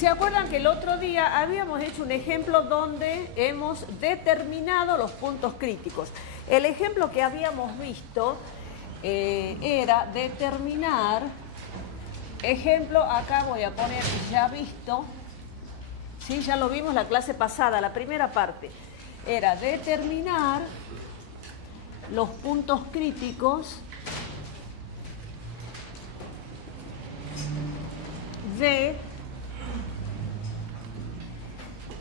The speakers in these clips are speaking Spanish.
¿Se acuerdan que el otro día habíamos hecho un ejemplo donde hemos determinado los puntos críticos? El ejemplo que habíamos visto era determinar, ejemplo, acá voy a poner ya visto, ¿sí? Ya lo vimos la clase pasada, la primera parte, era determinar los puntos críticos de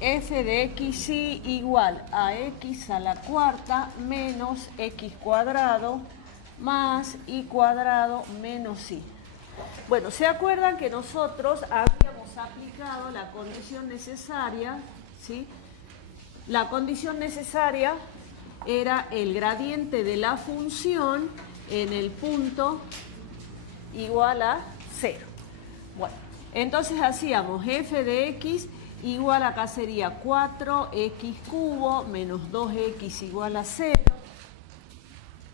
f de xy igual a x a la cuarta menos x cuadrado más y cuadrado menos y. Bueno, ¿se acuerdan que nosotros habíamos aplicado la condición necesaria? ¿Sí? La condición necesaria era el gradiente de la función en el punto igual a 0. Bueno, entonces hacíamos f de x igual, acá sería 4x cubo menos 2x igual a 0.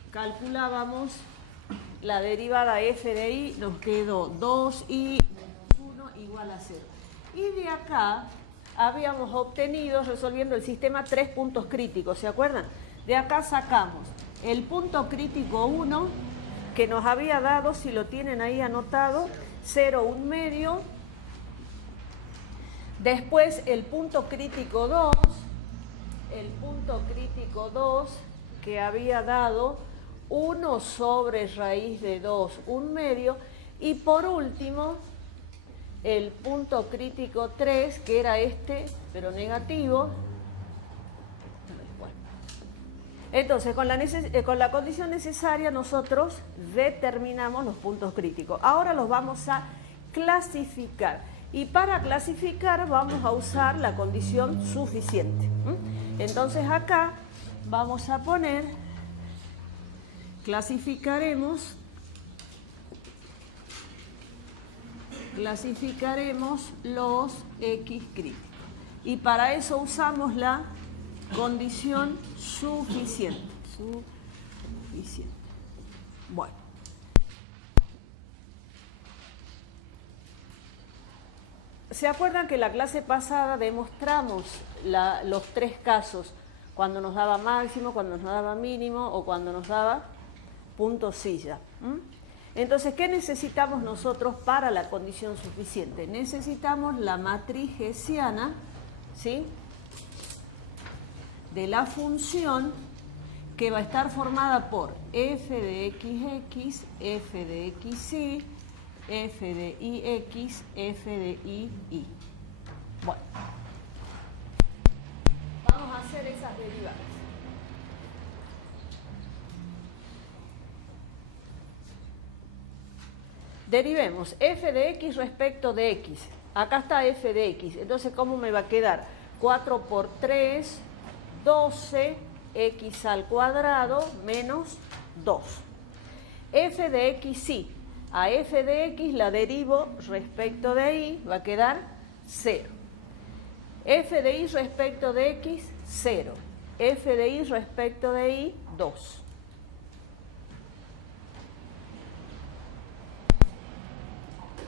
Calculábamos la derivada f de y, nos quedó 2y menos 1 igual a 0. Y de acá habíamos obtenido, resolviendo el sistema, 3 puntos críticos, ¿se acuerdan? De acá sacamos el punto crítico 1, que nos había dado, si lo tienen ahí anotado, 0, 1 medio. Después el punto crítico 2, que había dado 1 sobre raíz de 2, 1 medio. Y por último, el punto crítico 3, que era este, pero negativo. Entonces, con la condición necesaria nosotros determinamos los puntos críticos. Ahora los vamos a clasificar. Y para clasificar vamos a usar la condición suficiente. Entonces acá vamos a poner, clasificaremos los x críticos. Y para eso usamos la condición suficiente. Bueno. ¿Se acuerdan que la clase pasada demostramos los 3 casos? Cuando nos daba máximo, cuando nos daba mínimo o cuando nos daba punto silla. Entonces, ¿qué necesitamos nosotros para la condición suficiente? Necesitamos la matriz hessiana, ¿sí?, de la función, que va a estar formada por f de xx, f de xy, f de ix, f de y. Bueno, vamos a hacer esas derivadas. Derivemos f de x respecto de x. Acá está f de x. Entonces, ¿cómo me va a quedar? 4 por 3, 12, x al cuadrado menos 2. F de xy. A f de x la derivo respecto de y, va a quedar 0. F de y respecto de x, 0. F de y respecto de y, 2.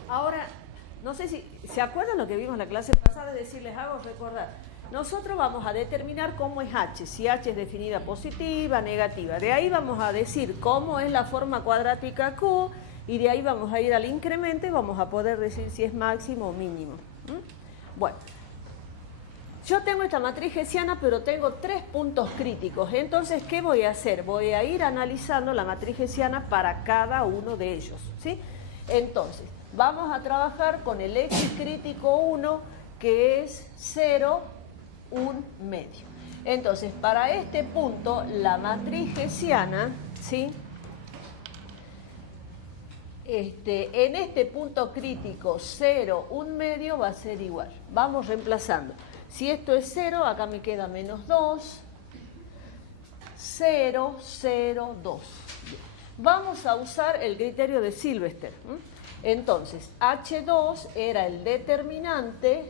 Ahora, no sé si se acuerdan lo que vimos en la clase pasada, es decir, les hago recordar. Nosotros vamos a determinar cómo es h, si h es definida positiva, negativa. De ahí vamos a decir cómo es la forma cuadrática Q, y de ahí vamos a ir al incremento y vamos a poder decir si es máximo o mínimo. Bueno, yo tengo esta matriz hessiana, pero tengo 3 puntos críticos. Entonces, ¿qué voy a hacer? Voy a ir analizando la matriz hessiana para cada uno de ellos, ¿sí? Entonces, vamos a trabajar con el x crítico 1, que es 0, 1 medio. Entonces, para este punto, la matriz hessiana, ¿sí?, en este punto crítico 0, 1 medio va a ser igual. Vamos reemplazando. Si esto es 0, acá me queda menos 2, 0, 0, 2. Vamos a usar el criterio de Sylvester. Entonces, H2 era el determinante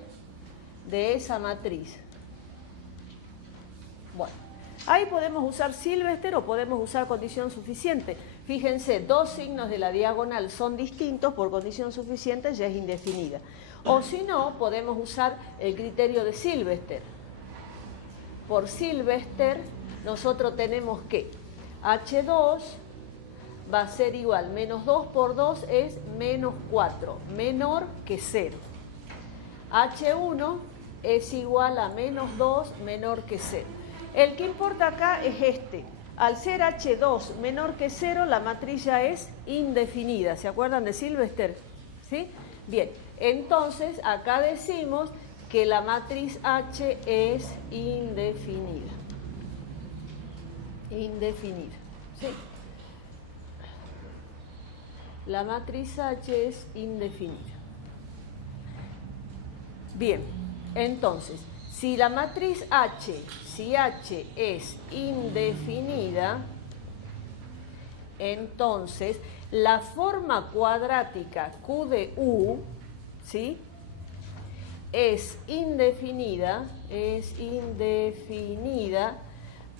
de esa matriz. Bueno, ahí podemos usar Sylvester o podemos usar condición suficiente. Fíjense, dos signos de la diagonal son distintos, por condición suficiente ya es indefinida. O si no, podemos usar el criterio de Sylvester. Por Sylvester, nosotros tenemos que H2 va a ser igual, menos 2 por 2 es menos 4, menor que 0. H1 es igual a menos 2, menor que 0. El que importa acá es este. Al ser H2 menor que 0, la matriz ya es indefinida. ¿Se acuerdan de Sylvester? ¿Sí? Bien, entonces acá decimos que la matriz H es indefinida. Indefinida. ¿Sí? La matriz H es indefinida. Bien, entonces, si la matriz H, si H es indefinida, entonces la forma cuadrática Q de U, ¿sí?, es indefinida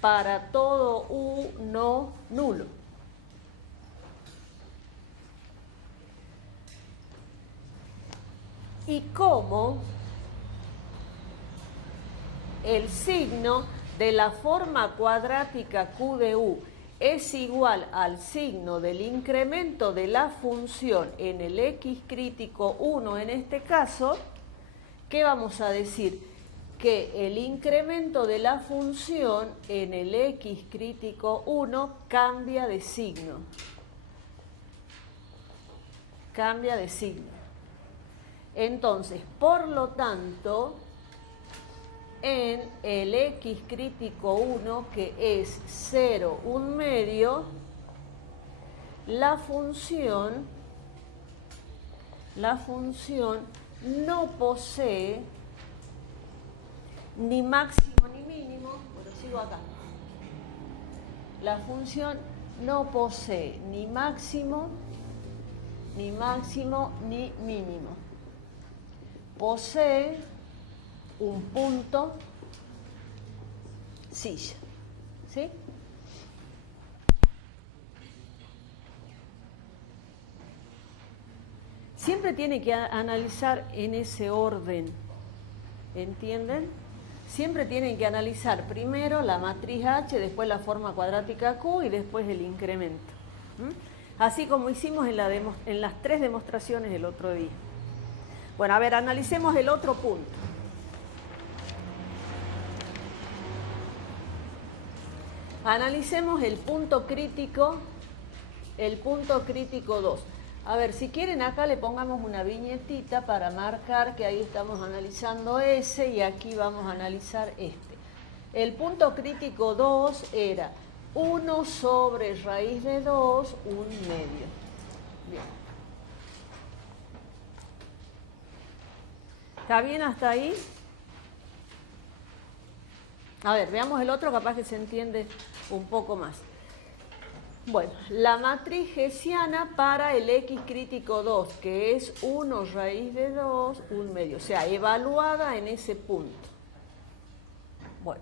para todo U no nulo. Y como el signo de la forma cuadrática Q de U es igual al signo del incremento de la función en el X crítico 1 en este caso, ¿qué vamos a decir? Que el incremento de la función en el X crítico 1 cambia de signo. Cambia de signo. Entonces, por lo tanto, en el X crítico 1, que es 0, 1/2, la función no posee ni máximo ni mínimo, bueno, sigo acá. La función no posee ni máximo ni mínimo. Posee un punto silla, ¿sí? Siempre tiene que analizar en ese orden, ¿entienden? Siempre tienen que analizar primero la matriz H, después la forma cuadrática Q y después el incremento. Así como hicimos en las 3 demostraciones el otro día. Bueno, a ver, analicemos el otro punto. Analicemos el punto crítico 2. A ver, si quieren acá le pongamos una viñetita para marcar que ahí estamos analizando ese y aquí vamos a analizar este. El punto crítico 2 era 1 sobre raíz de 2, 1/2. Bien. ¿Está bien hasta ahí? A ver, veamos el otro, capaz que se entiende un poco más. Bueno, la matriz hessiana para el X crítico 2, que es 1 raíz de 2, 1/2. O sea, evaluada en ese punto. Bueno.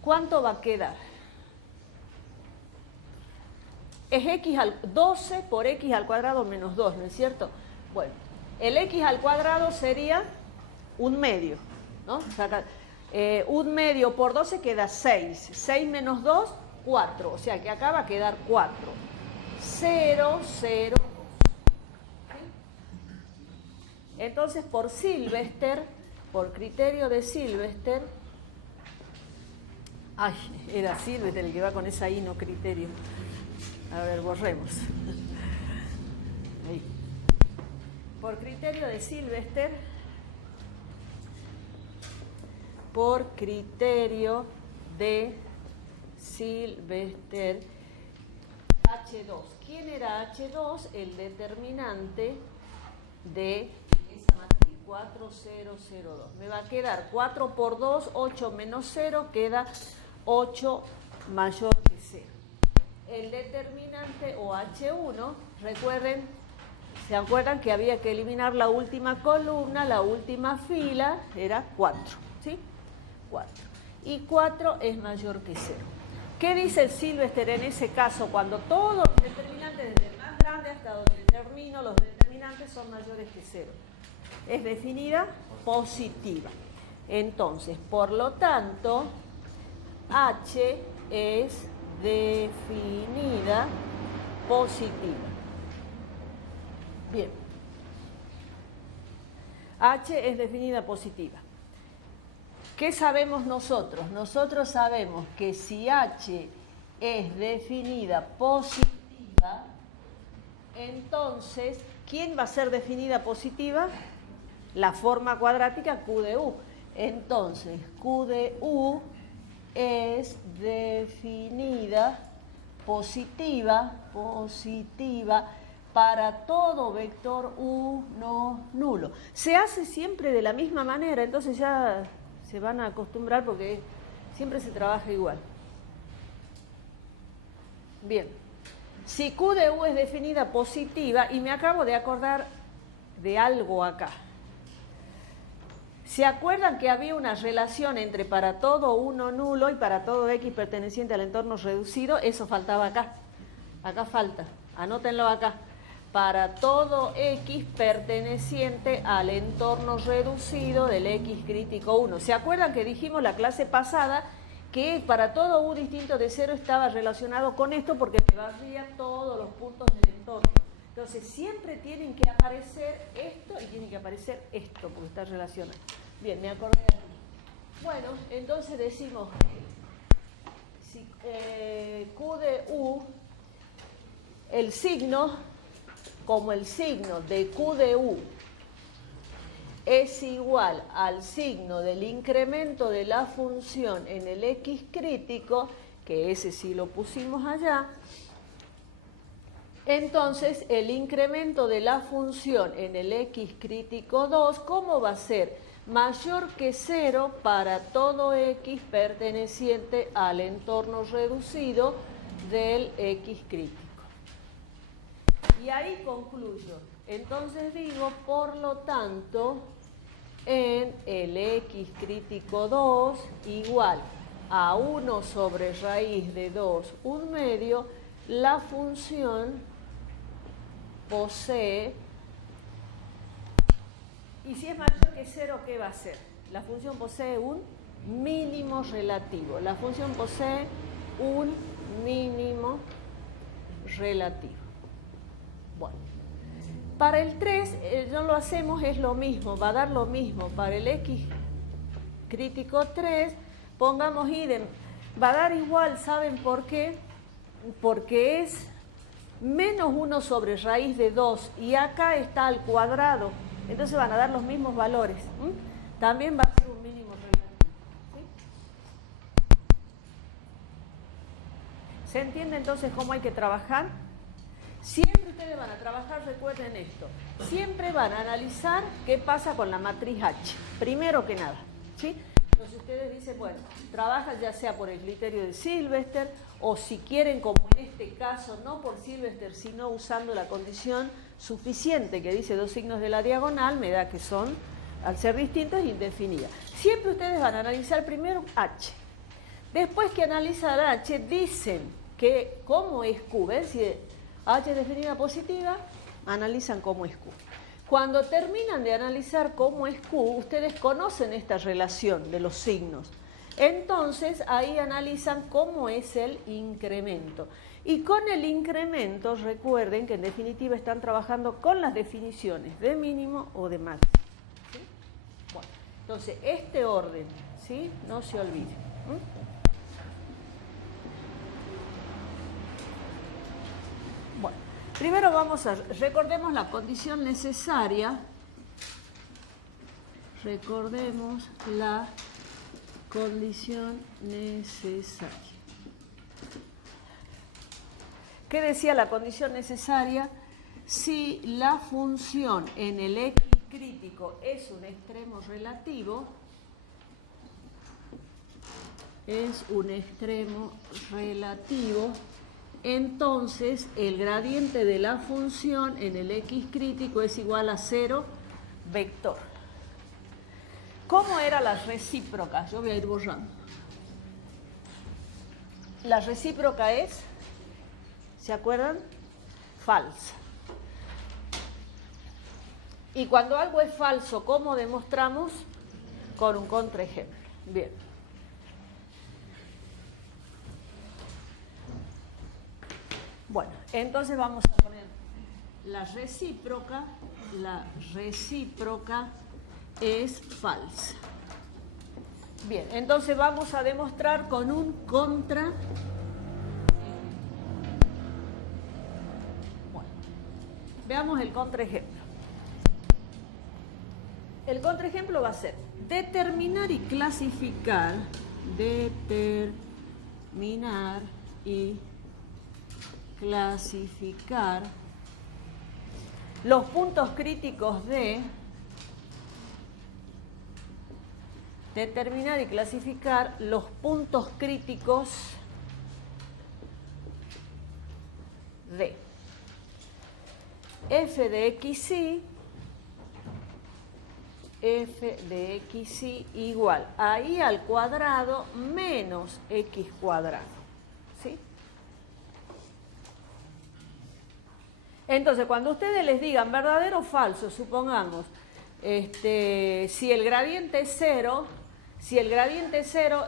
¿Cuánto va a quedar? Es x al 12 por x al cuadrado menos 2, ¿no es cierto? Bueno, el x al cuadrado sería 1/2, ¿no? O sea, 1/2 por 12 queda 6. 6 menos 2, 4. O sea que acá va a quedar 4. 0, 0. ¿Sí? Entonces, por Sylvester, por criterio de Sylvester, ay, era Sylvester el que va con esa I, no criterio. A ver, borremos. Ahí. Por criterio de Sylvester, H2. ¿Quién era H2? El determinante de esa matriz 4002. Me va a quedar 4 por 2, 8 menos 0, queda 8 mayor que 0. El determinante o H1, recuerden, ¿se acuerdan que había que eliminar la última columna, la última fila? Era 4, ¿sí? 4. Y 4 es mayor que 0. ¿Qué dice el Sylvester en ese caso? Cuando todos los determinantes, desde el más grande hasta donde termino, los determinantes son mayores que 0. Es definida positiva. Entonces, por lo tanto, H es definida positiva. Bien. H es definida positiva. ¿Qué sabemos nosotros? Nosotros sabemos que si H es definida positiva, entonces, ¿quién va a ser definida positiva? La forma cuadrática Q de U. Entonces, Q de U es definida positiva para todo vector 1 nulo. Se hace siempre de la misma manera, entonces ya se van a acostumbrar porque siempre se trabaja igual. Bien, si Q de U es definida positiva, y me acabo de acordar de algo acá. ¿Se acuerdan que había una relación entre para todo 1 nulo y para todo X perteneciente al entorno reducido? Eso faltaba acá. Acá falta. Anótenlo acá. Para todo X perteneciente al entorno reducido del X crítico 1. ¿Se acuerdan que dijimos la clase pasada que para todo U distinto de 0 estaba relacionado con esto porque te barría todos los puntos del entorno? Entonces siempre tienen que aparecer esto y tiene que aparecer esto porque está relacionado. Bien, me acordé de aquí. Bueno, entonces decimos si Q de U, el signo, como el signo de Q de U es igual al signo del incremento de la función en el X crítico, que ese sí lo pusimos allá, entonces el incremento de la función en el X crítico 2, ¿cómo va a ser? Mayor que 0 para todo X perteneciente al entorno reducido del X crítico. Y ahí concluyo. Entonces digo, por lo tanto, en el X crítico 2 igual a 1 sobre raíz de 2, 1/2, la función posee, y si es mayor que 0, ¿qué va a ser? La función posee un mínimo relativo. La función posee un mínimo relativo. Bueno, para el 3 no lo hacemos, es lo mismo, va a dar lo mismo. Para el X crítico 3, pongamos idem, va a dar igual, ¿saben por qué? Porque es menos 1 sobre raíz de 2 y acá está al cuadrado, entonces van a dar los mismos valores. También va a ser un mínimo relativo. ¿Sí? ¿Se entiende entonces cómo hay que trabajar? Siempre ustedes van a trabajar, recuerden esto, siempre van a analizar qué pasa con la matriz H, primero que nada, ¿sí? Entonces ustedes dicen, bueno, trabajan ya sea por el criterio de Sylvester, o si quieren, como en este caso, no por Sylvester, sino usando la condición suficiente que dice dos signos de la diagonal, me da que son, al ser distintas, indefinidas. Siempre ustedes van a analizar primero H. Después que analizar H, dicen que cómo es Q, ¿ven? Si H es definida positiva, analizan cómo es Q. Cuando terminan de analizar cómo es Q, ustedes conocen esta relación de los signos. Entonces, ahí analizan cómo es el incremento. Y con el incremento, recuerden que en definitiva están trabajando con las definiciones de mínimo o de máximo. ¿Sí? Bueno, entonces, este orden, ¿sí? No se olviden. Bueno, primero recordemos la condición necesaria. Recordemos la condición necesaria. ¿Qué decía la condición necesaria? Si la función en el X crítico es un extremo relativo, entonces el gradiente de la función en el X crítico es igual a 0 vector. ¿Cómo eran las recíprocas? Yo voy a ir borrando. La recíproca es, ¿se acuerdan? Falsa. Y cuando algo es falso, ¿cómo demostramos? Con un contraejemplo. Bien. Bueno, entonces vamos a poner la recíproca es falsa. Bien, entonces vamos a demostrar con un contra. Bueno, veamos el contraejemplo. El contraejemplo va a ser determinar y clasificar, los puntos críticos de determinar y clasificar los puntos críticos de f de xy igual a y al cuadrado menos x cuadrado. ¿Sí? Entonces, cuando ustedes les digan verdadero o falso, supongamos, si el gradiente es cero,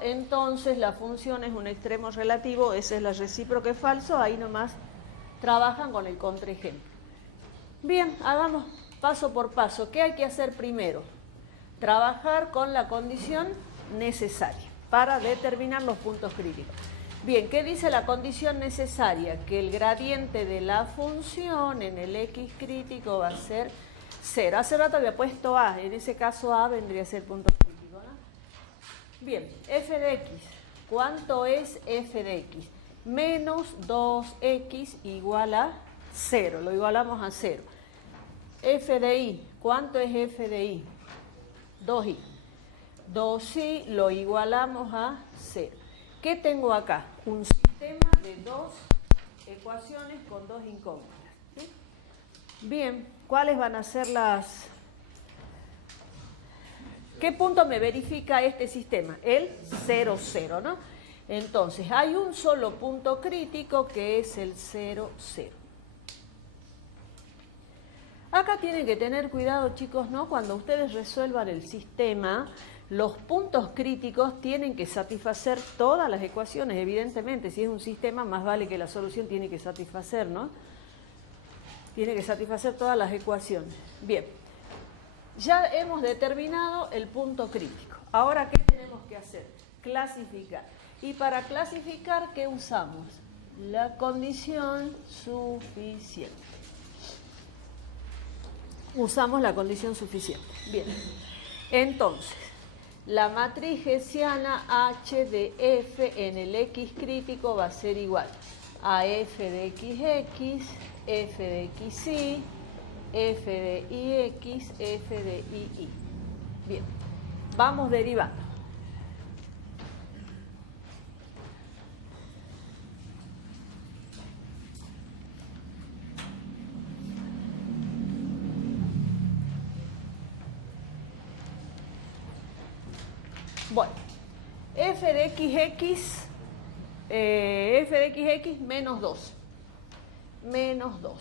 entonces la función es un extremo relativo, esa es la recíproca es falso, ahí nomás trabajan con el contraejemplo. Bien, hagamos paso por paso. ¿Qué hay que hacer primero? Trabajar con la condición necesaria para determinar los puntos críticos. Bien, ¿qué dice la condición necesaria? Que el gradiente de la función en el x crítico va a ser 0. Hace rato había puesto a, en ese caso a vendría a ser punto crítico, ¿no? Bien, f de x. ¿Cuánto es f de x? Menos 2x igual a 0, lo igualamos a 0. F de y, ¿cuánto es f de y? 2y. 2y lo igualamos a 0. ¿Qué tengo acá? Un sistema de dos ecuaciones con dos incógnitas. ¿Sí? Bien, ¿cuáles van a ser las...? ¿Qué punto me verifica este sistema? El 0, 0, ¿no? Entonces, hay un solo punto crítico que es el 0, 0. Acá tienen que tener cuidado, chicos, ¿no? Cuando ustedes resuelvan el sistema, los puntos críticos tienen que satisfacer todas las ecuaciones, evidentemente. Si es un sistema, más vale que la solución tiene que satisfacer, ¿no? Tiene que satisfacer todas las ecuaciones. Bien, ya hemos determinado el punto crítico. Ahora, ¿qué tenemos que hacer? Clasificar. Y para clasificar, ¿qué usamos? La condición suficiente. Usamos la condición suficiente. Bien, entonces, la matriz hessiana H de f en el x crítico va a ser igual a f de xx, f de xy, f de ix, f de ii. Bien, vamos derivando. Bueno, f de xx menos 2. Menos 2.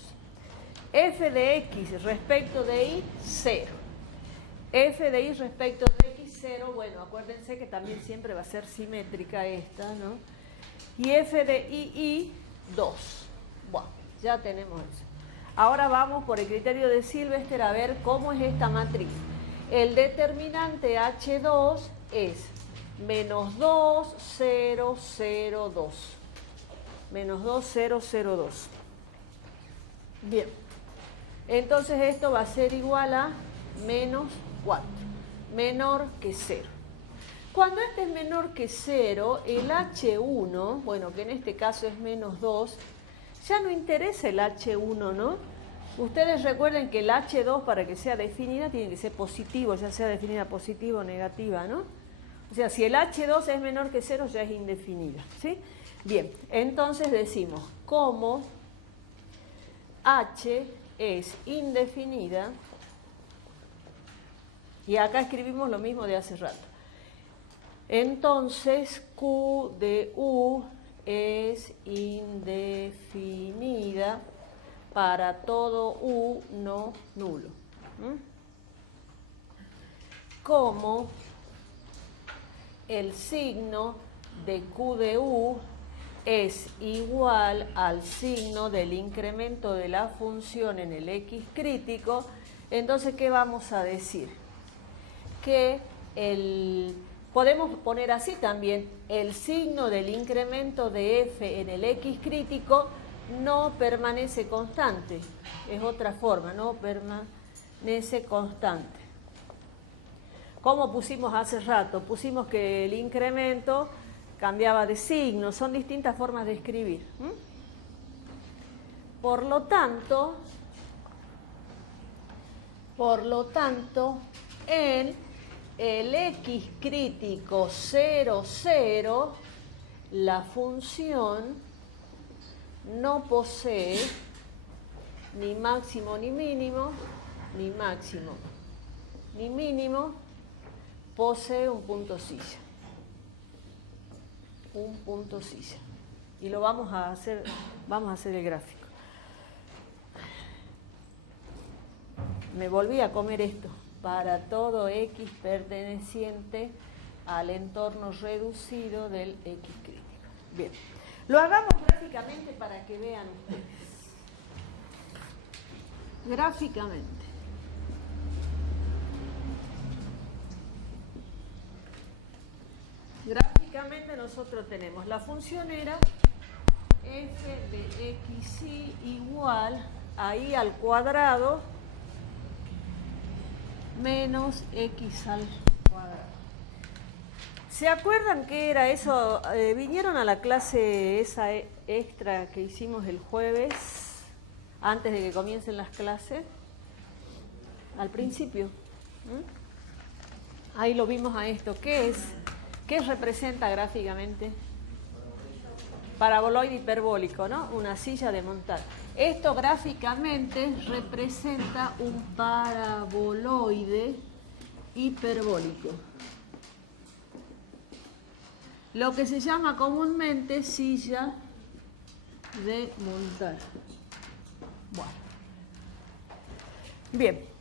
F de x respecto de y, 0. F de y respecto de x, 0. Bueno, acuérdense que también siempre va a ser simétrica esta, ¿no? Y f de y, 2. Bueno, ya tenemos eso. Ahora vamos por el criterio de Sylvester a ver cómo es esta matriz. El determinante H2 es menos 2, 0, 0, 2. Menos 2, 0, 0, 2. Bien. Entonces esto va a ser igual a menos 4. Menor que 0. Cuando este es menor que 0, el H1, bueno, que en este caso es menos 2, ya no interesa el H1, ¿no? Ustedes recuerden que el H2 para que sea definida tiene que ser positivo, ya sea definida positiva o negativa, ¿no? O sea, si el H2 es menor que 0 ya es indefinida, ¿sí? Bien, entonces decimos, como H es indefinida, y acá escribimos lo mismo de hace rato. Entonces, Q de U es indefinida para todo U no nulo. Como el signo de Q de U es igual al signo del incremento de la función en el X crítico, entonces, ¿qué vamos a decir? Que podemos poner así también, el signo del incremento de F en el X crítico no permanece constante. Es otra forma, no permanece constante. Como pusimos hace rato, pusimos que el incremento cambiaba de signo, son distintas formas de escribir. Por lo tanto, en el X crítico 0, 0, la función no posee ni máximo ni mínimo, ni máximo ni mínimo, posee un punto silla. Un punto silla. Y lo vamos a hacer el gráfico. Me volví a comer esto. Para todo X perteneciente al entorno reducido del X crítico. Bien, lo hagamos gráficamente para que vean ustedes. Gráficamente. Gráficamente nosotros tenemos la función era f de xy igual a y al cuadrado menos x al cuadrado. ¿Se acuerdan qué era eso? ¿Vinieron a la clase esa extra que hicimos el jueves, antes de que comiencen las clases? Al principio. Ahí lo vimos a esto. ¿Qué es? ¿Qué representa gráficamente? Paraboloide hiperbólico, ¿no? Una silla de montar. Esto gráficamente representa un paraboloide hiperbólico. Lo que se llama comúnmente silla de montar. Bueno. Bien.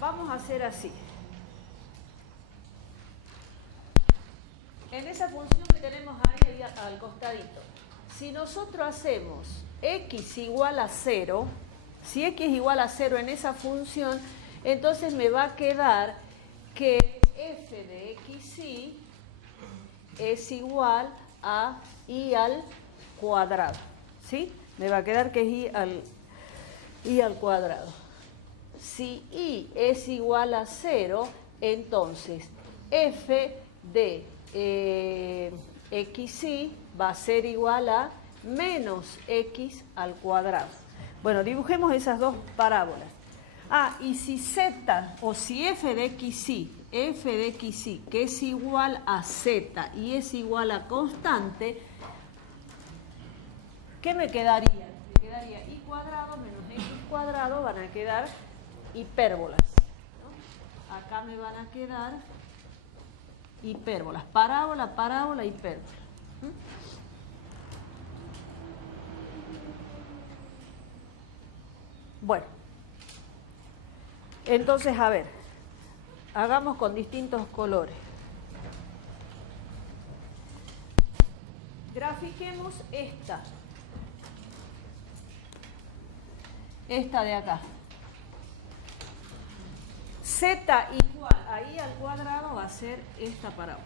Vamos a hacer así. En esa función que tenemos ahí al costadito, si nosotros hacemos x igual a 0, si x igual a 0 en esa función, entonces me va a quedar que f de xy es igual a y al cuadrado. ¿Sí? Me va a quedar que es y al cuadrado. Si y es igual a 0, entonces f de xy va a ser igual a menos x al cuadrado. Bueno, dibujemos esas dos parábolas. Y si z o si f de xy, que es igual a z y es igual a constante, ¿qué me quedaría? Me quedaría y cuadrado menos x cuadrado, van a quedar hipérbolas, ¿no? Acá me van a quedar hipérbolas, parábola, parábola, hipérbola. Bueno, entonces a ver, hagamos con distintos colores. Grafiquemos esta de acá. Z igual a y al cuadrado va a ser esta parábola.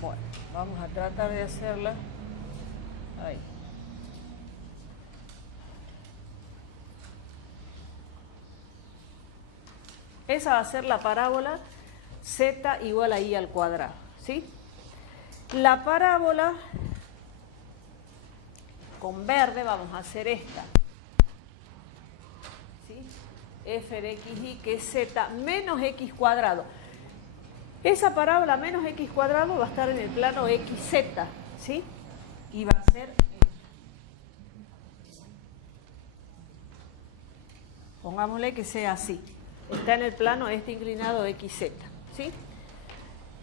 Bueno, vamos a tratar de hacerla ahí. Esa va a ser la parábola z igual a y al cuadrado, ¿sí? La parábola con verde vamos a hacer esta. F de xy, que es z menos x cuadrado. Esa parábola menos x cuadrado va a estar en el plano xz, ¿sí? Y va a ser esto. Pongámosle que sea así. Está en el plano este inclinado XZ, ¿sí?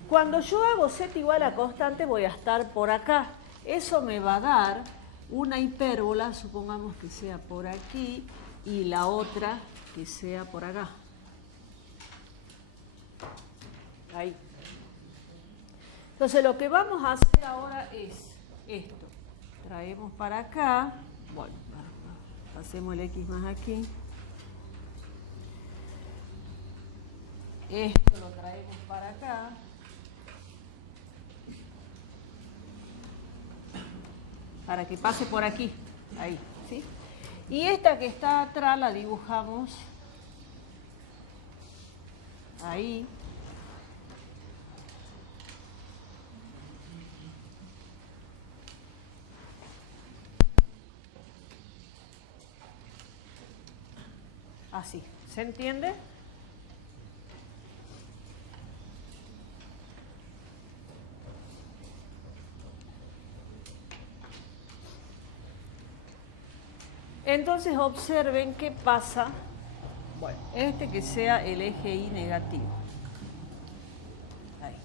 Cuando yo hago Z igual a constante voy a estar por acá. Eso me va a dar una hipérbola, supongamos que sea por aquí, y la otra que sea por acá. Ahí. Entonces lo que vamos a hacer ahora es esto. Traemos para acá, bueno, hacemos el X más aquí. Esto lo traemos para acá. Para que pase por aquí, ahí, ¿sí? Y esta que está atrás la dibujamos ahí. Así, ¿se entiende? Entonces observen qué pasa, bueno, este que sea el eje Y negativo. Ahí.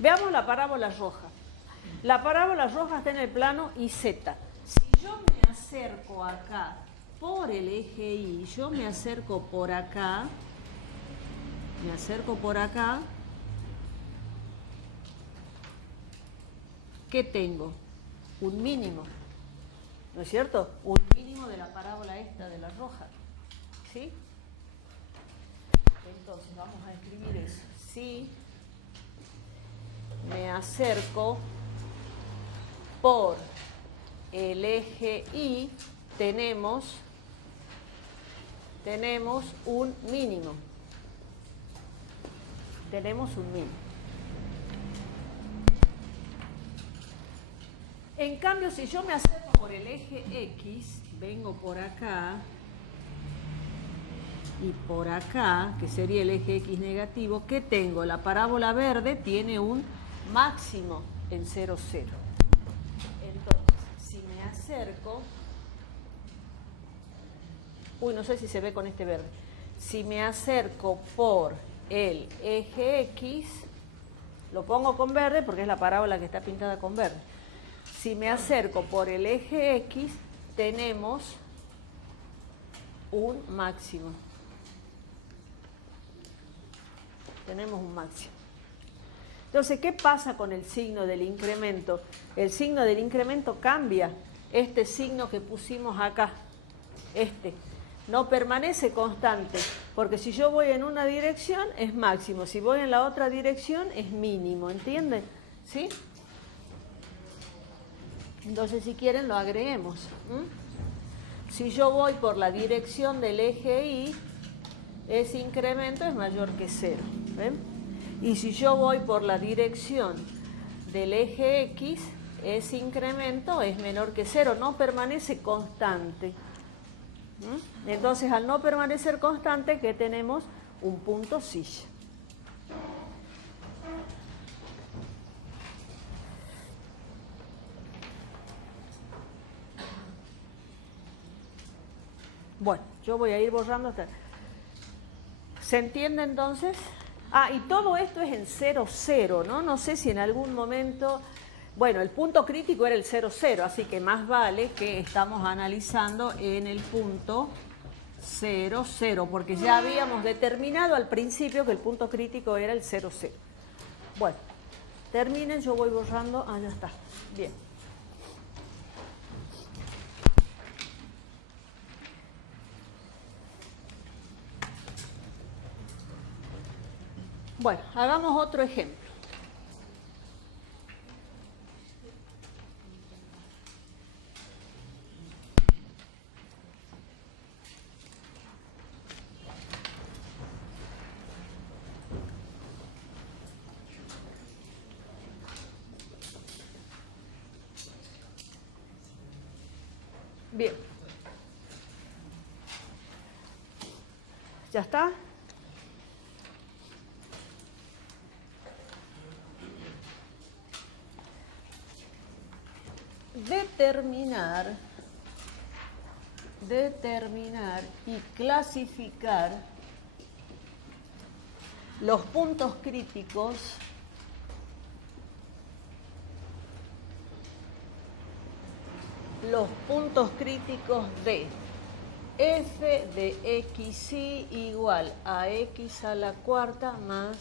Veamos la parábola roja. La parábola roja está en el plano IZ. Si yo me acerco acá por el eje Y, yo me acerco por acá, ¿qué tengo? Un mínimo. ¿No es cierto? Un mínimo de la parábola esta de la roja. ¿Sí? Entonces vamos a escribir eso. Si me acerco por el eje Y, tenemos un mínimo. Tenemos un mínimo. En cambio, si yo me acerco por el eje X, vengo por acá y por acá, que sería el eje X negativo, ¿qué tengo? La parábola verde tiene un máximo en 0, 0. Entonces, si me acerco... Uy, no sé si se ve con este verde. Si me acerco por el eje X, lo pongo con verde porque es la parábola que está pintada con verde. Si me acerco por el eje X, tenemos un máximo. Tenemos un máximo. Entonces, ¿qué pasa con el signo del incremento? El signo del incremento cambia. Este signo que pusimos acá, no permanece constante, porque si yo voy en una dirección es máximo, si voy en la otra dirección es mínimo, ¿entienden? ¿Sí? Entonces, si quieren, lo agreguemos. Si yo voy por la dirección del eje Y, ese incremento es mayor que 0. ¿Ven? Y si yo voy por la dirección del eje X, ese incremento es menor que 0, no permanece constante. Entonces, al no permanecer constante, ¿qué tenemos? Un punto silla. Bueno, yo voy a ir borrando hasta... ¿Se entiende entonces? Ah, y todo esto es en 0, 0, ¿no? No sé si en algún momento... Bueno, el punto crítico era el 0, 0, así que más vale que estamos analizando en el punto 0, 0, porque ya habíamos determinado al principio que el punto crítico era el 0, 0. Bueno, terminen, yo voy borrando... Ah, ya está. Bien. Bueno, hagamos otro ejemplo. Bien. ¿Ya está? determinar y clasificar los puntos críticos de f de xy igual a x a la cuarta más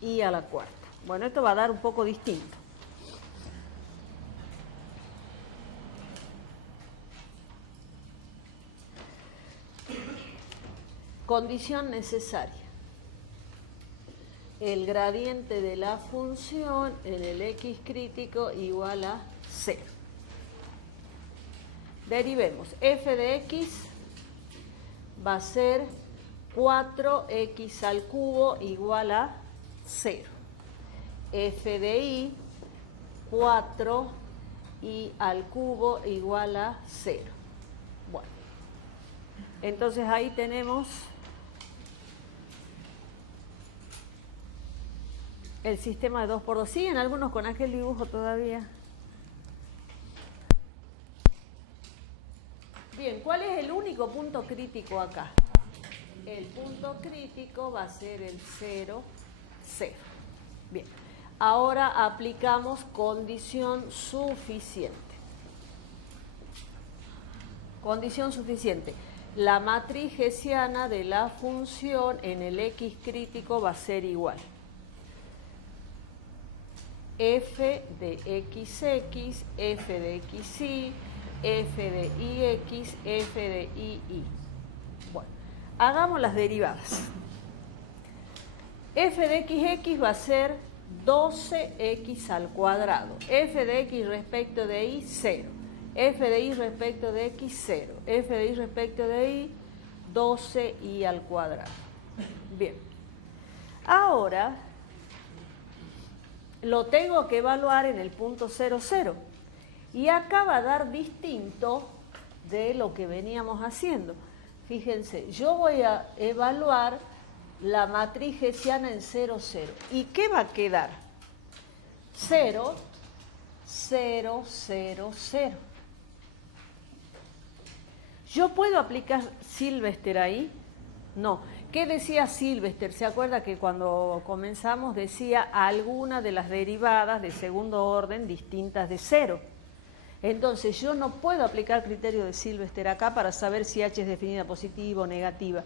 y a la cuarta. Bueno, esto va a dar un poco distinto. Condición necesaria. El gradiente de la función en el x crítico igual a 0. Derivemos. F de x va a ser 4x al cubo igual a 0. F de y, 4y al cubo igual a 0. Bueno, entonces ahí tenemos el sistema de 2 por 2. ¿Siguen algunos con aquel dibujo todavía? Bien, ¿cuál es el único punto crítico acá? El punto crítico va a ser el 0, 0. Bien, ahora aplicamos condición suficiente. Condición suficiente. La matriz hessiana de la función en el x crítico va a ser igual. F de xx, f de xy, f de ix, f de ii. Bueno, hagamos las derivadas. F de xx va a ser 12x al cuadrado. F de x respecto de y, 0. F de y respecto de x, 0. F de y respecto de y, 12y al cuadrado. Bien. Ahora lo tengo que evaluar en el punto 0, 0. Y acá va a dar distinto de lo que veníamos haciendo. Fíjense, yo voy a evaluar la matriz hessiana en 0, 0. ¿Y qué va a quedar? 0, 0, 0, 0. ¿Yo puedo aplicar Sylvester ahí? No. ¿Qué decía Sylvester? ¿Se acuerda que cuando comenzamos decía alguna de las derivadas de segundo orden distintas de 0? Entonces yo no puedo aplicar criterio de Sylvester acá para saber si h es definida positiva o negativa.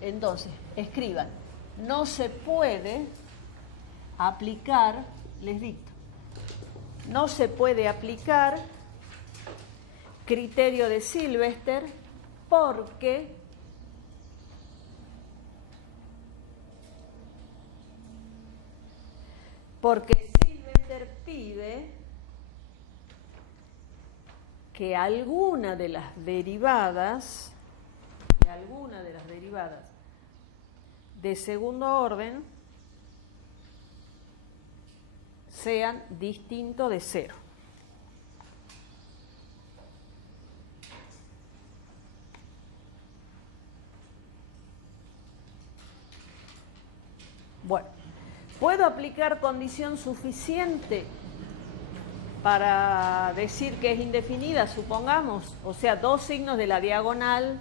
Entonces, escriban, no se puede aplicar, les dicto, no se puede aplicar criterio de Sylvester porque Sylvester pide que alguna de las derivadas de segundo orden sean distintos de 0. Bueno, ¿puedo aplicar condición suficiente para decir que es indefinida, supongamos? O sea, dos signos de la diagonal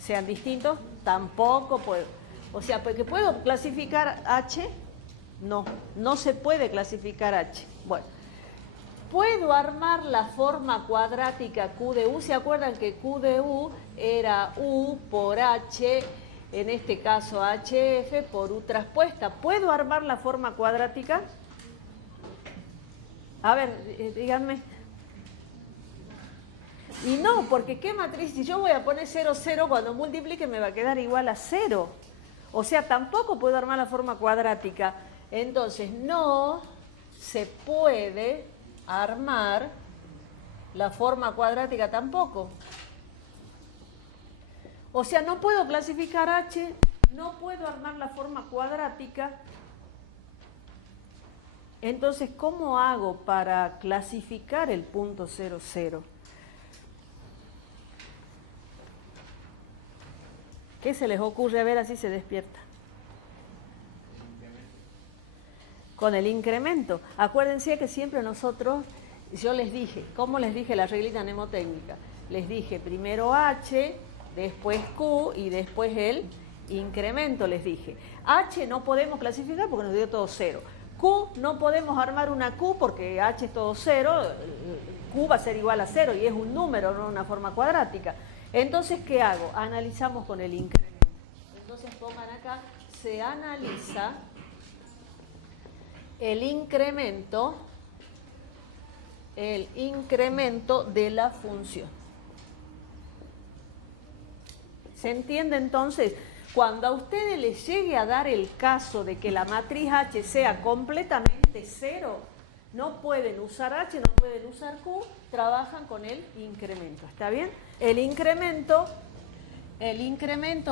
sean distintos, tampoco puedo. O sea, porque ¿puedo clasificar H? No, no se puede clasificar H. Bueno, ¿puedo armar la forma cuadrática Q de U? ¿Se acuerdan que Q de U era U por H, en este caso HF por U traspuesta? ¿Puedo armar la forma cuadrática? A ver, díganme. Y no, porque ¿qué matriz? Si yo voy a poner 0, 0, cuando multiplique me va a quedar igual a 0. O sea, tampoco puedo armar la forma cuadrática. Entonces, no se puede armar la forma cuadrática tampoco. O sea, no puedo clasificar H, no puedo armar la forma cuadrática. Entonces, ¿cómo hago para clasificar el punto 0, 0? ¿Qué se les ocurre? A ver, así se despierta. Con el incremento. Acuérdense que siempre nosotros yo les dije, ¿cómo les dije la reglita mnemotécnica? Les dije primero H, después Q y después el incremento, les dije. H no podemos clasificar porque nos dio todo 0. Q no podemos armar una Q porque H es todo 0, Q va a ser igual a 0 y es un número, no una forma cuadrática. Entonces, ¿qué hago? Analizamos con el incremento. Entonces pongan acá, se analiza el incremento de la función. ¿Se entiende entonces? Cuando a ustedes les llegue a dar el caso de que la matriz H sea completamente 0, no pueden usar H, no pueden usar Q, trabajan con el incremento. ¿Está bien? El incremento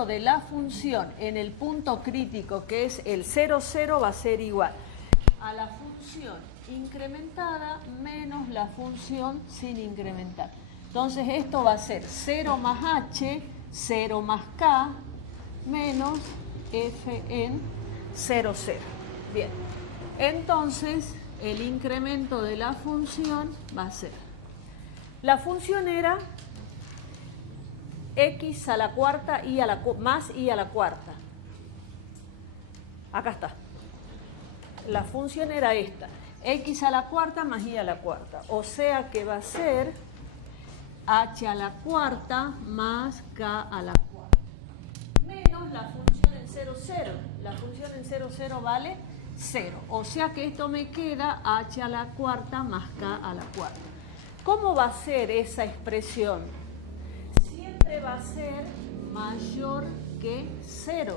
de la función en el punto crítico, que es el 0, 0, va a ser igual a la función incrementada menos la función sin incrementar. Entonces esto va a ser 0 más H, 0 más K, menos F en 0, 0. Bien, entonces el incremento de la función va a ser, la función era x a la cuarta y más y a la cuarta. Acá está. La función era esta, x a la cuarta más y a la cuarta. O sea que va a ser h a la cuarta más k a la cuarta. Menos la función en 0, 0. La función en 0, 0 vale 0. O sea que esto me queda h a la cuarta más k a la cuarta. ¿Cómo va a ser esa expresión? Siempre va a ser mayor que 0.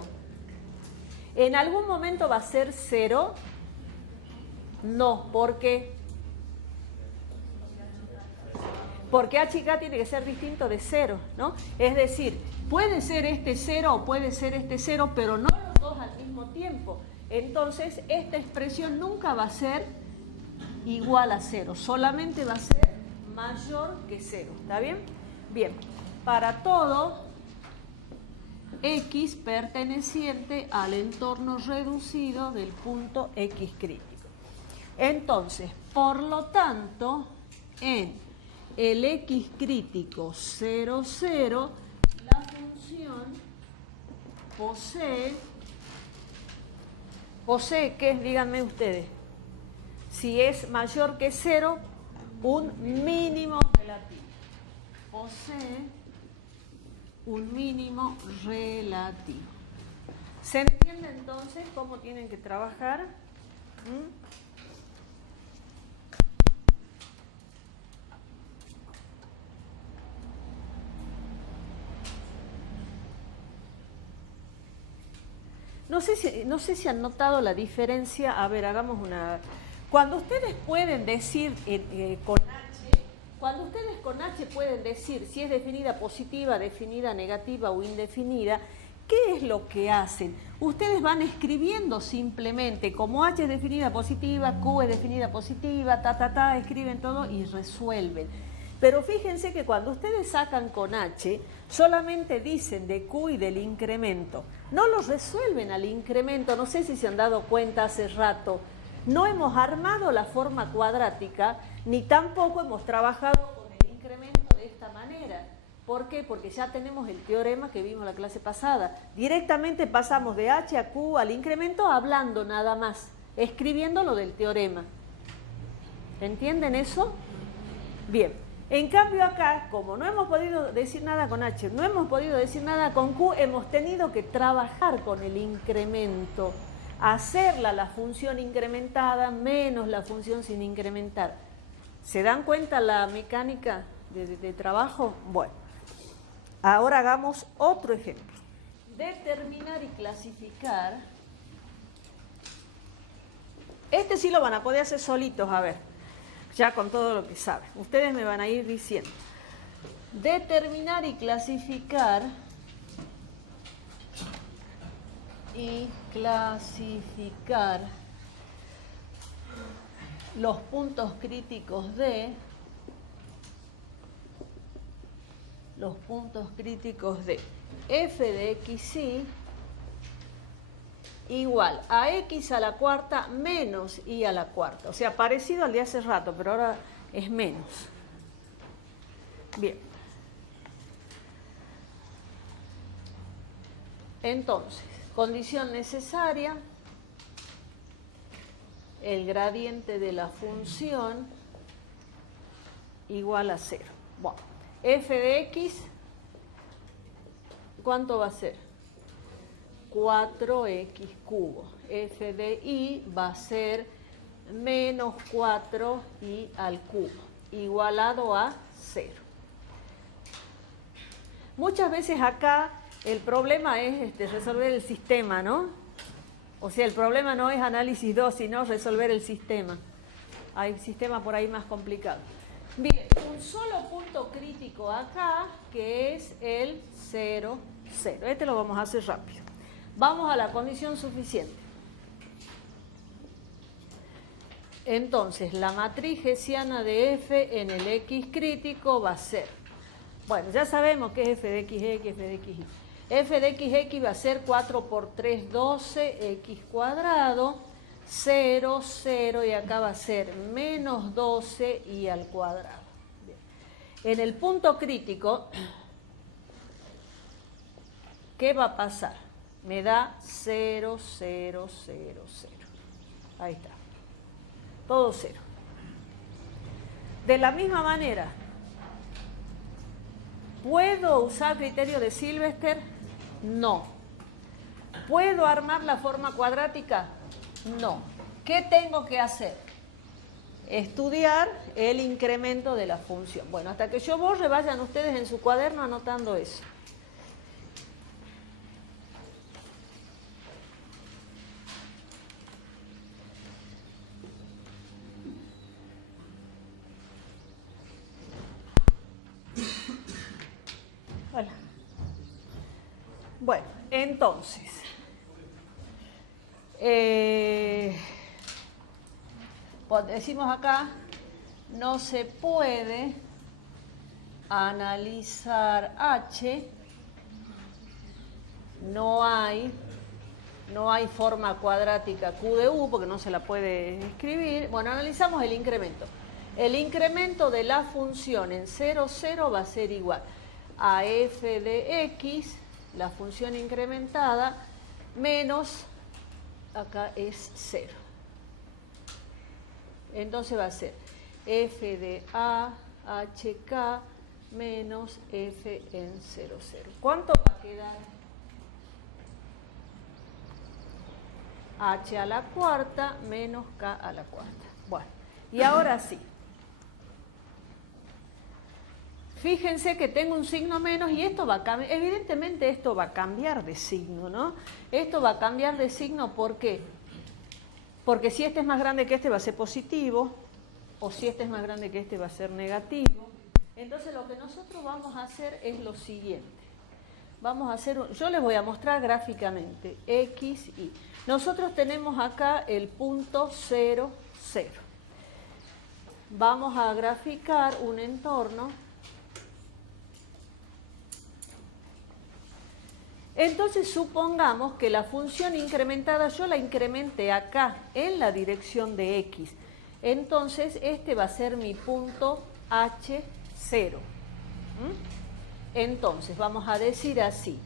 ¿En algún momento va a ser 0? No, ¿por qué? Porque h y k tiene que ser distinto de 0, ¿no? Es decir, puede ser este 0 o puede ser este 0, pero no los dos al mismo tiempo. Entonces, esta expresión nunca va a ser igual a 0, solamente va a ser mayor que 0, ¿está bien? Bien, para todo x perteneciente al entorno reducido del punto x crítico. Entonces, por lo tanto, en el x crítico 0, 0, la función posee, ¿qué? Díganme ustedes. Si es mayor que 0, un mínimo relativo. Posee un mínimo relativo. ¿Se entiende entonces cómo tienen que trabajar? No sé si han notado la diferencia. A ver, hagamos una... Cuando ustedes pueden decir con H, cuando ustedes con H pueden decir si es definida positiva, definida negativa o indefinida, ¿qué es lo que hacen? Ustedes van escribiendo simplemente, como H es definida positiva, Q es definida positiva, escriben todo y resuelven. Pero fíjense que cuando ustedes sacan con H, solamente dicen de Q y del incremento. No los resuelven al incremento, no sé si se han dado cuenta hace rato. No hemos armado la forma cuadrática, ni tampoco hemos trabajado con el incremento de esta manera. ¿Por qué? Porque ya tenemos el teorema que vimos la clase pasada. Directamente pasamos de H a Q al incremento hablando nada más, escribiendo lo del teorema. ¿Entienden eso? Bien. En cambio acá, como no hemos podido decir nada con H, no hemos podido decir nada con Q, hemos tenido que trabajar con el incremento, hacerla la función incrementada menos la función sin incrementar. ¿Se dan cuenta la mecánica de trabajo? Bueno, ahora hagamos otro ejemplo. Determinar y clasificar. Este sí lo van a poder hacer solitos, a ver. Ya con todo lo que saben. Ustedes me van a ir diciendo. Determinar y clasificar. Los puntos críticos de f de xy igual a x a la cuarta menos y a la cuarta. O sea, parecido al de hace rato, pero ahora es menos. Bien. Entonces, condición necesaria, el gradiente de la función igual a 0. Bueno, f de x, ¿cuánto va a ser? 4x cubo. F de y va a ser menos 4y al cubo, igualado a 0. Muchas veces acá el problema es resolver el sistema, ¿no? O sea, el problema no es análisis 2, sino resolver el sistema. Hay sistemas por ahí más complicados. Bien, un solo punto crítico acá, que es el 0, 0. Este lo vamos a hacer rápido. Vamos a la condición suficiente. Entonces, la matriz hessiana de f en el x crítico va a ser, bueno, ya sabemos que es f de x, f de x, y. F de x va a ser 4 por 3, 12, x cuadrado, 0, 0, y acá va a ser menos 12 y al cuadrado. Bien. En el punto crítico, ¿qué va a pasar? Me da 0, 0, 0, 0. Ahí está. Todo 0. De la misma manera, ¿puedo usar criterio de Sylvester? No. ¿Puedo armar la forma cuadrática? No. ¿Qué tengo que hacer? Estudiar el incremento de la función. Bueno, hasta que yo borre, vayan ustedes en su cuaderno anotando eso. Hola. Bueno, entonces, decimos acá, no se puede analizar H, no hay forma cuadrática Q de U, porque no se la puede escribir. Bueno, analizamos el incremento. El incremento de la función en 0, 0 va a ser igual a f de x, la función incrementada, menos, acá es 0. Entonces va a ser f de a, hk, menos f en 0, 0. ¿Cuánto va a quedar? H a la cuarta menos k a la cuarta. Bueno, y ahora sí. Fíjense que tengo un signo menos y esto va a cambiar. Evidentemente esto va a cambiar de signo, ¿no? Esto va a cambiar de signo, ¿por qué? Porque si este es más grande que este va a ser positivo, o si este es más grande que este va a ser negativo. Entonces lo que nosotros vamos a hacer es lo siguiente. Vamos a hacer, yo les voy a mostrar gráficamente, x, y. Nosotros tenemos acá el punto 0, 0. Vamos a graficar un entorno. Entonces supongamos que la función incrementada yo la incrementé acá, en la dirección de x. Entonces este va a ser mi punto H0. Entonces vamos a decir así,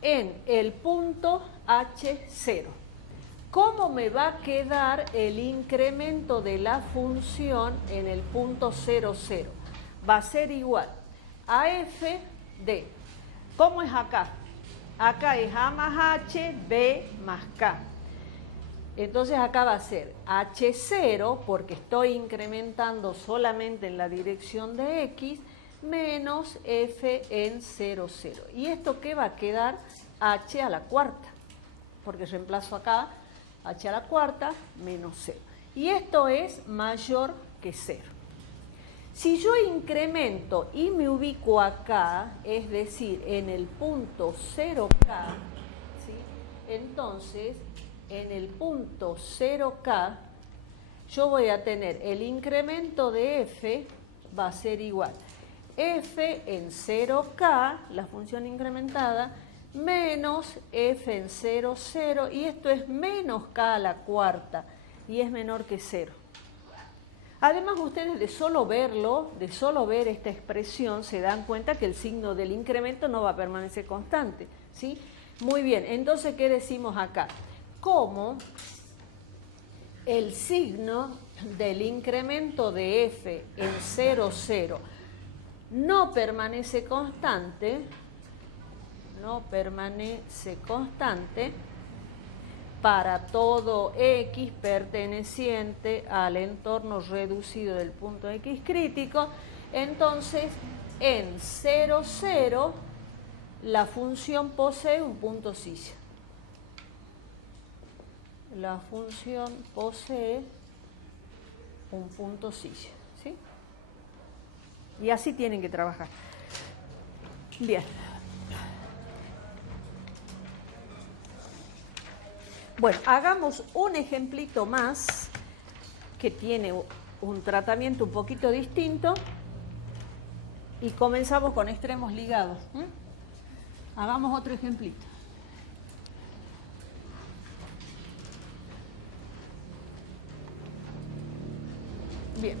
en el punto H0, ¿cómo me va a quedar el incremento de la función en el punto 0, 0? Va a ser igual a f de, ¿cómo es acá? Acá es a más h, b más k. Entonces acá va a ser h0, porque estoy incrementando solamente en la dirección de x, menos f en 0, 0. ¿Y esto qué va a quedar? H a la cuarta, porque reemplazo acá h a la cuarta menos 0. Y esto es mayor que 0. Si yo incremento y me ubico acá, es decir, en el punto 0K, ¿sí? Entonces, en el punto 0K, yo voy a tener el incremento de f, va a ser igual f en 0K, la función incrementada, menos f en 0, 0, y esto es menos k a la cuarta, y es menor que 0. Además, ustedes de solo verlo, de solo ver esta expresión, se dan cuenta que el signo del incremento no va a permanecer constante, ¿sí? Muy bien, entonces, ¿qué decimos acá? Como el signo del incremento de f en 0, 0 no permanece constante, para todo x perteneciente al entorno reducido del punto x crítico, entonces en 0, 0 la función posee un punto silla. La función posee un punto silla, ¿sí? Y así tienen que trabajar. Bien. Bueno, hagamos un ejemplito más que tiene un tratamiento un poquito distinto y comenzamos con extremos ligados. Hagamos otro ejemplito. Bien.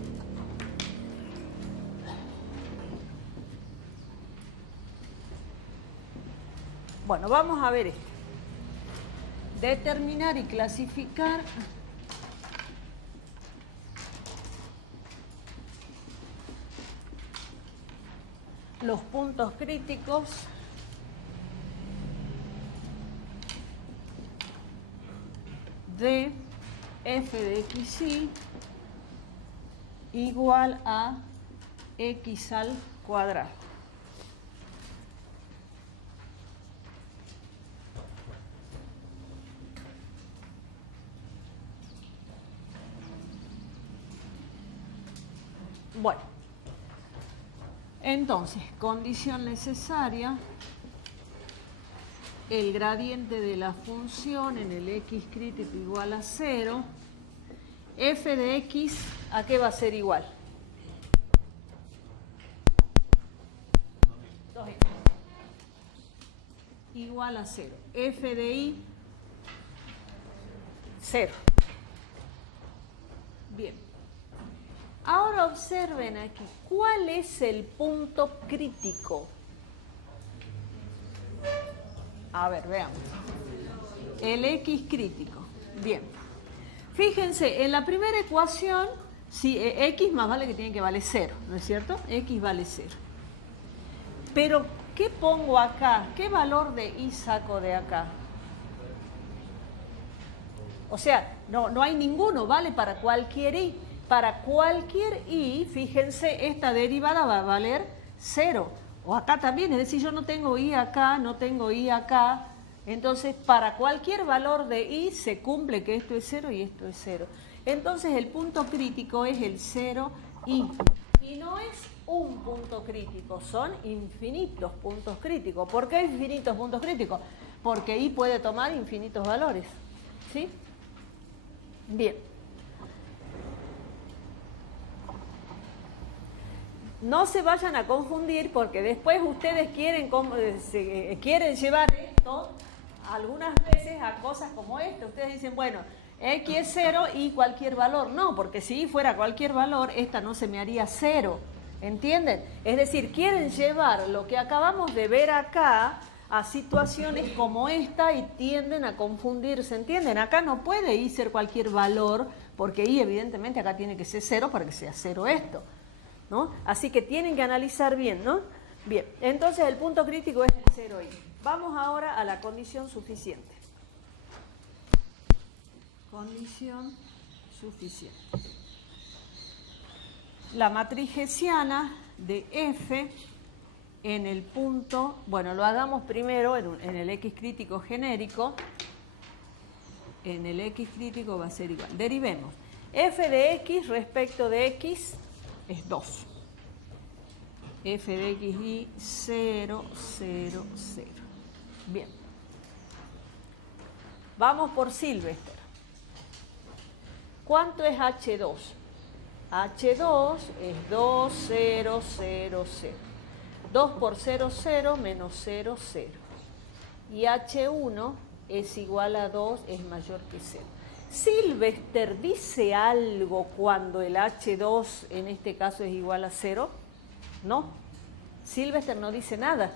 Bueno, vamos a ver esto. Determinar y clasificar los puntos críticos de f de xy igual a x al cuadrado. Bueno, entonces, condición necesaria, el gradiente de la función en el x crítico igual a 0, f de x, ¿a qué va a ser igual? 2x. Igual a 0. F de y, 0. Bien. Ahora observen aquí, ¿cuál es el punto crítico? A ver, veamos. El x crítico. Bien. Fíjense, en la primera ecuación, si x más vale que tiene que valer 0, ¿no es cierto? X vale 0. Pero, ¿qué pongo acá? ¿Qué valor de y saco de acá? O sea, no hay ninguno, vale para cualquier y. Para cualquier y, fíjense, esta derivada va a valer 0. O acá también, es decir, yo no tengo y acá, no tengo y acá. Entonces, para cualquier valor de y se cumple que esto es 0 y esto es 0. Entonces, el punto crítico es el 0 y. Y no es un punto crítico, son infinitos puntos críticos. ¿Por qué infinitos puntos críticos? Porque y puede tomar infinitos valores. ¿Sí? Bien. No se vayan a confundir porque después ustedes quieren llevar esto algunas veces a cosas como esta. Ustedes dicen, bueno, x es 0 y cualquier valor. No, porque si fuera cualquier valor, esta no se me haría 0. ¿Entienden? Es decir, quieren llevar lo que acabamos de ver acá a situaciones como esta y tienden a confundirse. ¿Entienden? Acá no puede y ser cualquier valor porque y evidentemente acá tiene que ser 0 para que sea 0 esto. ¿No? Así que tienen que analizar bien, ¿no? Bien, entonces el punto crítico es el 0i. Vamos ahora a la condición suficiente. Condición suficiente. La matriz hessiana de f en el punto, bueno, lo hagamos primero en el x crítico genérico. En el x crítico va a ser igual. Derivemos. F de x respecto de x es 2. F de x y 0, 0, 0. Bien. Vamos por Sylvester. ¿Cuánto es H2? H2 es 2, 0, 0, 0. 2 por 0, 0 menos 0, 0. Y H1 es igual a 2, es mayor que 0. ¿Sylvester dice algo cuando el H2 en este caso es igual a 0? No, Sylvester no dice nada.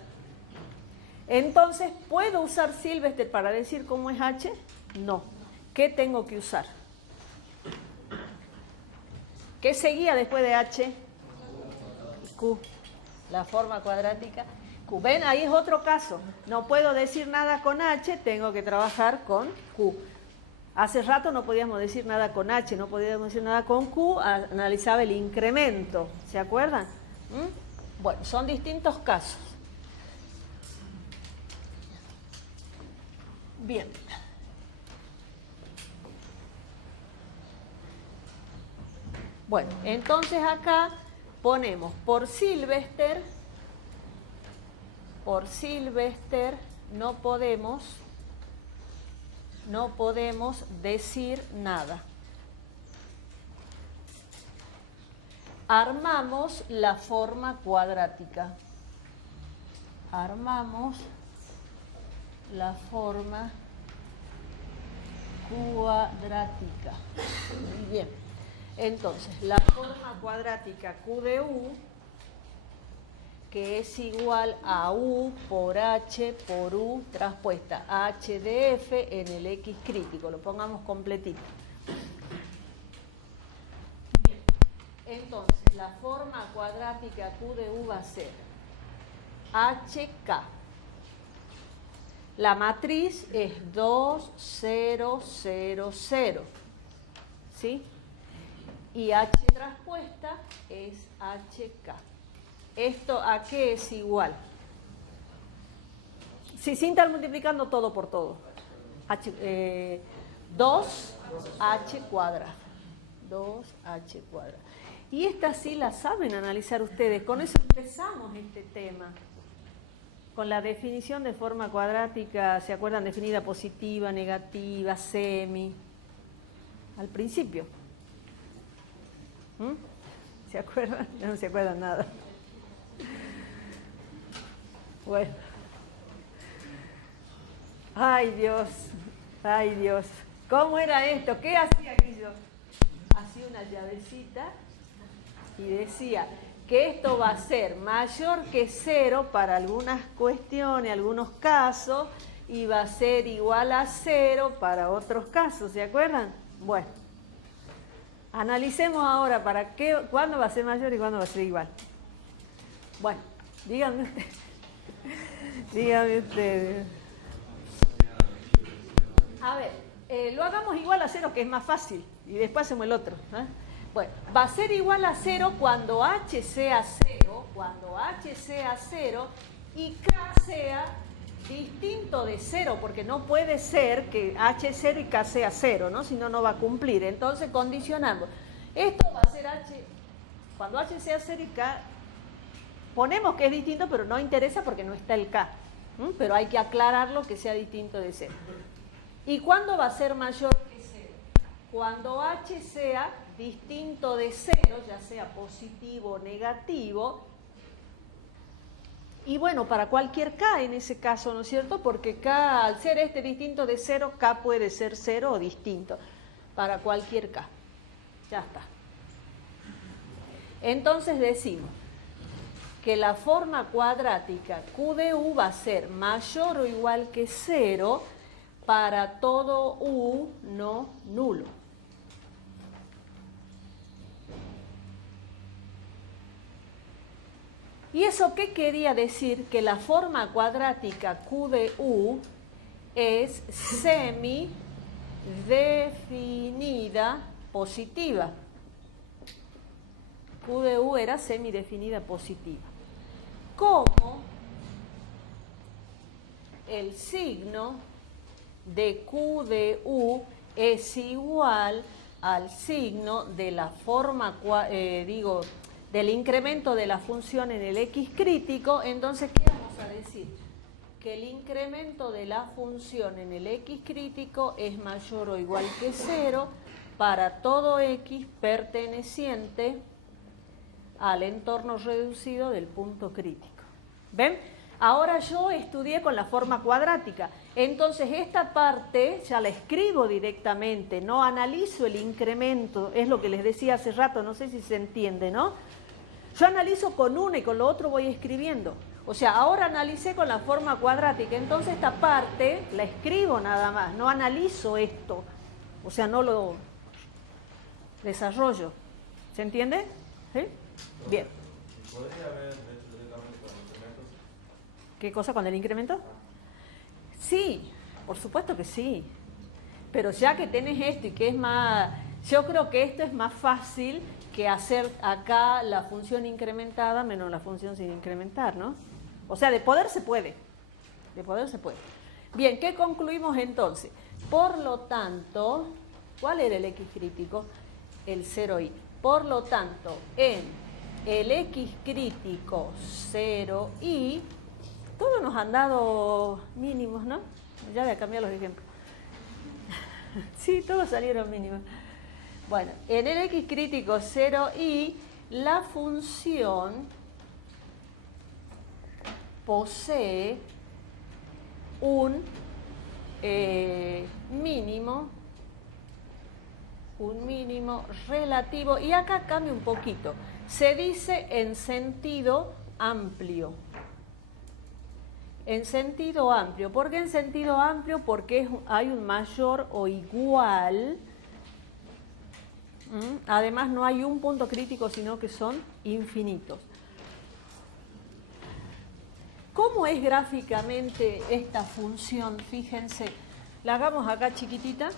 Entonces, ¿puedo usar Sylvester para decir cómo es H? No. ¿Qué tengo que usar? ¿Qué seguía después de H? Q, la forma cuadrática. Q. ¿Ven? Ahí es otro caso. No puedo decir nada con H, tengo que trabajar con Q. Hace rato no podíamos decir nada con H, no podíamos decir nada con Q, analizaba el incremento. ¿Se acuerdan? Bueno, son distintos casos. Bien. Bueno, entonces acá ponemos por Sylvester no podemos decir nada. Armamos la forma cuadrática. Armamos la forma cuadrática. Muy bien. Entonces, la forma cuadrática Q de U, que es igual a U por H por U traspuesta a H de F en el X crítico. Lo pongamos completito. Bien. Entonces, la forma cuadrática Q de U va a ser HK. La matriz es 2, 0, 0, 0. ¿Sí? Y H traspuesta es HK. ¿Esto a qué es igual? Sí, sin estar multiplicando todo por todo. 2H cuadrado. 2H cuadrado. Y esta sí la saben analizar ustedes. Con eso empezamos este tema. Con la definición de forma cuadrática, ¿se acuerdan? Definida positiva, negativa, semi. Al principio. ¿Se acuerdan? No se acuerdan nada. Bueno. Ay, Dios. Ay, Dios. ¿Cómo era esto? ¿Qué hacía aquí yo? Hacía una llavecita y decía que esto va a ser mayor que 0 para algunas cuestiones, algunos casos, y va a ser igual a 0 para otros casos. ¿Se acuerdan? Bueno. Analicemos ahora para qué, cuándo va a ser mayor y cuándo va a ser igual. Bueno, díganme ustedes. Díganme ustedes. A ver, lo hagamos igual a 0, que es más fácil, y después hacemos el otro. Bueno, va a ser igual a 0 cuando H sea 0, y K sea distinto de 0, porque no puede ser que H es 0 y K sea 0, ¿no? Si no, no va a cumplir. Entonces, condicionando. Esto va a ser H, cuando H sea 0 y K, ponemos que es distinto, pero no interesa porque no está el K. Pero hay que aclararlo que sea distinto de 0. ¿Y cuándo va a ser mayor que 0? Cuando H sea distinto de 0, ya sea positivo o negativo. Y bueno, para cualquier K en ese caso, ¿no es cierto? Porque K, al ser este distinto de 0, K puede ser 0 o distinto. Para cualquier K. Ya está. Entonces decimos que la forma cuadrática Q de U va a ser mayor o igual que 0 para todo U no nulo. ¿Y eso qué quería decir? Que la forma cuadrática Q de U es semidefinida positiva. Q de U era semidefinida positiva. Como el signo de Q de U es igual al signo de la forma, del incremento de la función en el X crítico, entonces, ¿qué vamos a decir? Que el incremento de la función en el X crítico es mayor o igual que 0 para todo X perteneciente al entorno reducido del punto crítico. ¿Ven? Ahora yo estudié con la forma cuadrática, entonces esta parte ya la escribo directamente, no analizo el incremento, es lo que les decía hace rato, no sé si se entiende, ¿no? Yo analizo con una y con lo otro voy escribiendo. O sea, ahora analicé con la forma cuadrática, entonces esta parte la escribo nada más, no analizo esto, o sea, no lo desarrollo. ¿Se entiende? ¿Sí? Bien. ¿Podría haber hecho directamente con los incrementos? ¿Qué cosa con el incremento? Sí, por supuesto que sí. Pero ya que tenés esto y que es más... Yo creo que esto es más fácil que hacer acá la función incrementada menos la función sin incrementar, ¿no? O sea, de poder se puede. De poder se puede. Bien, ¿qué concluimos entonces? Por lo tanto, ¿cuál era el X crítico? El 0i. Por lo tanto, en el X crítico 0i, todos nos han dado mínimos, ¿no? Ya voy a cambiar los ejemplos. Sí, todos salieron mínimos. Bueno, en el X crítico 0i, la función posee un mínimo relativo, y acá cambia un poquito, se dice en sentido amplio. En sentido amplio. ¿Por qué en sentido amplio? Porque hay un mayor o igual. Además no hay un punto crítico, sino que son infinitos. ¿Cómo es gráficamente esta función? Fíjense, la hagamos acá chiquitita.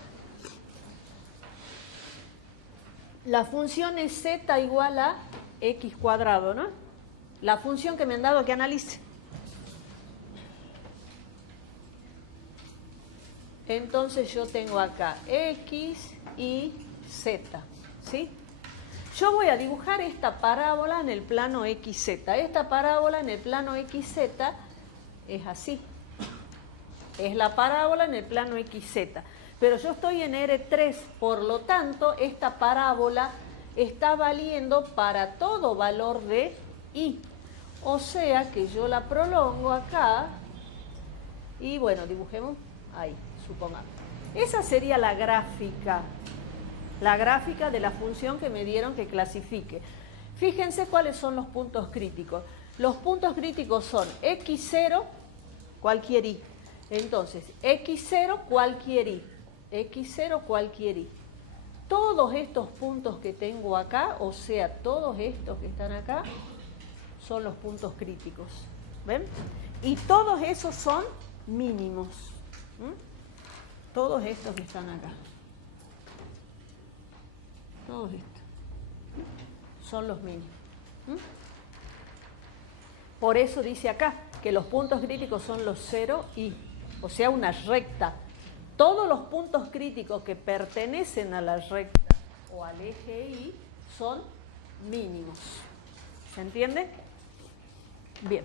La función es z igual a x cuadrado, ¿no? La función que me han dado que analice. Entonces yo tengo acá x y z, ¿sí? Yo voy a dibujar esta parábola en el plano xz. Esta parábola en el plano xz es así. Es la parábola en el plano xz. Pero yo estoy en R3, por lo tanto, esta parábola está valiendo para todo valor de i. O sea que yo la prolongo acá y bueno, dibujemos ahí, supongamos. Esa sería la gráfica de la función que me dieron que clasifique. Fíjense cuáles son los puntos críticos. Los puntos críticos son x0, cualquier i. Entonces, x0, cualquier i. x0, cualquier i. Todos estos puntos que tengo acá, o sea, todos estos que están acá, son los puntos críticos. ¿Ven? Y todos esos son mínimos. Todos estos que están acá. Todos estos son los mínimos. Por eso dice acá que los puntos críticos son los 0 y, o sea, una recta. Todos los puntos críticos que pertenecen a la recta o al eje y son mínimos. ¿Se entiende? Bien.